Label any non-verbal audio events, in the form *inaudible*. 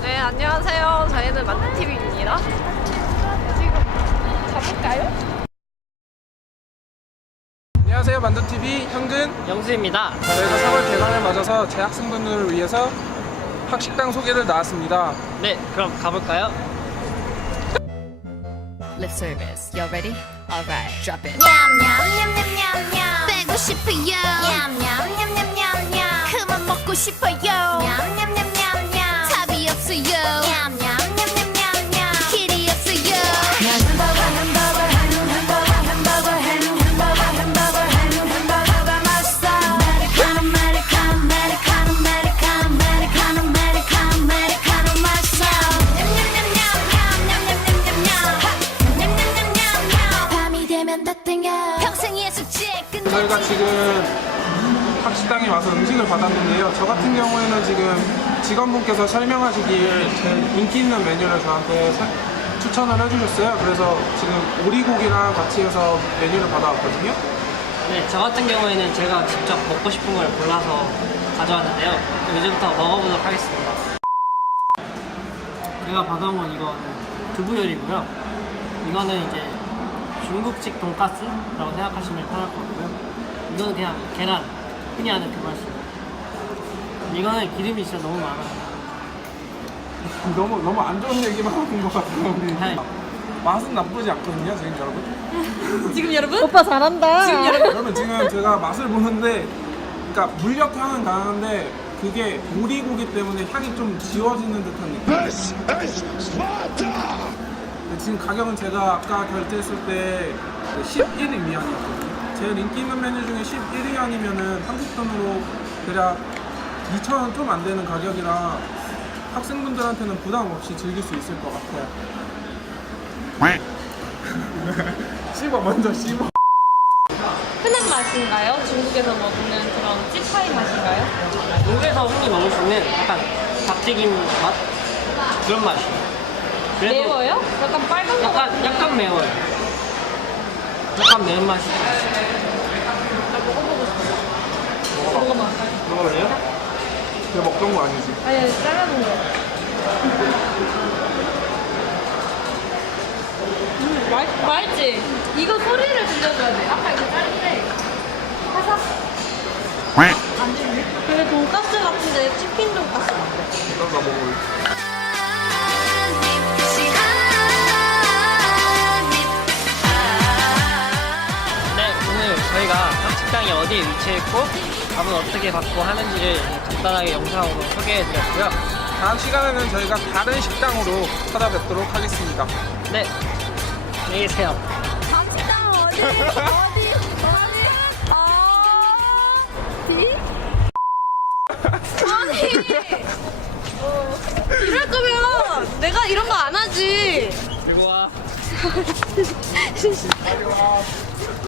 네 안녕하세요 저희는 만두TV입니다 네, 지금 가볼까요? 안녕하세요 만두TV 현근 영수입니다 저희가 3월 개강을 맞아서 재학생분들을 위해서 학식당 소개를 나왔습니다 네 그럼 가볼까요? Lip service, y a l ready? Alright, drop it. 요 저희가 지금 학식땅에 와서 음식을 받았는데요. 저 같은 경우에는 지금 직원분께서 설명하시길 제 인기 있는 메뉴를 저한테 사, 추천을 해주셨어요. 그래서 지금 오리고기랑 같이 해서 메뉴를 받아왔거든요. 네, 저 같은 경우에는 제가 직접 먹고 싶은 걸 골라서 가져왔는데요. 이제부터 먹어보도록 하겠습니다. 제가 받아온 건이건 두부 요리고요. 이거는 이제 중국식 돈까스라고 생각하시면 편할 것 같고요. 이거는 그냥 계란, 그냥 하는 그 맛이에요. 이거는 기름이 진짜 너무 많아요. 너무, 너무 안 좋은 얘기만 하는 것 같아요. *laughs* 맛은 나쁘지 않거든요, 지금 여러분. *laughs* 지금 여러분? *laughs* 오빠 잘한다. 지금 여러분? *laughs* 여러분, 지금 제가 맛을 보는데, 그러니까 물엿향은 강한데, 그게 오리고기 때문에 향이 좀 지워지는 듯한 느낌. *laughs* 지금 가격은 제가 아까 결제했을 때 11위 안이었거요 제일 인기 있는 메뉴 중에 11위 안이면은 한국 돈으로 대략 2천 원좀안 되는 가격이라 학생분들한테는 부담 없이 즐길 수 있을 것 같아요. 시어 *noise* *noise* 먼저 시어 흔한 맛인가요? 중국에서 먹는 그런 찌파이 맛인가요? 중국에서 흔히 먹을 수 있는 약간 닭튀김 맛? 그런 맛이에요. 매워요? 약간 빨간 거 같아. 약간 매워요. 약간 매운 맛이. 네, 네, 네, 네. 나 먹어보고 싶어. 먹어봐. 먹어볼래요? 제가 먹던 거 아니지? 아니, 잘라놓은 거. 맛있지? 이거 소리를 들려줘야 돼. 아까 이거 짜는데. 해서. 안 되네. 그 돈가스 같은데, 치킨 돈가스 같아. 이따가 먹어볼게. 식당이 어디에 위치했고 밥은 어떻게 받고 하는지를 간단하게 영상으로 소개해드렸고요. 다음 시간에는 저희가 다른 식당으로 찾아뵙도록 하겠습니다. 네, 안녕히 계세요. 다음 식당은 어디? 어디? 어디? 어디? 아니, 어, 이럴 거면 내가 이런 거 안 하지. 이리 와. 이리 *laughs* 와.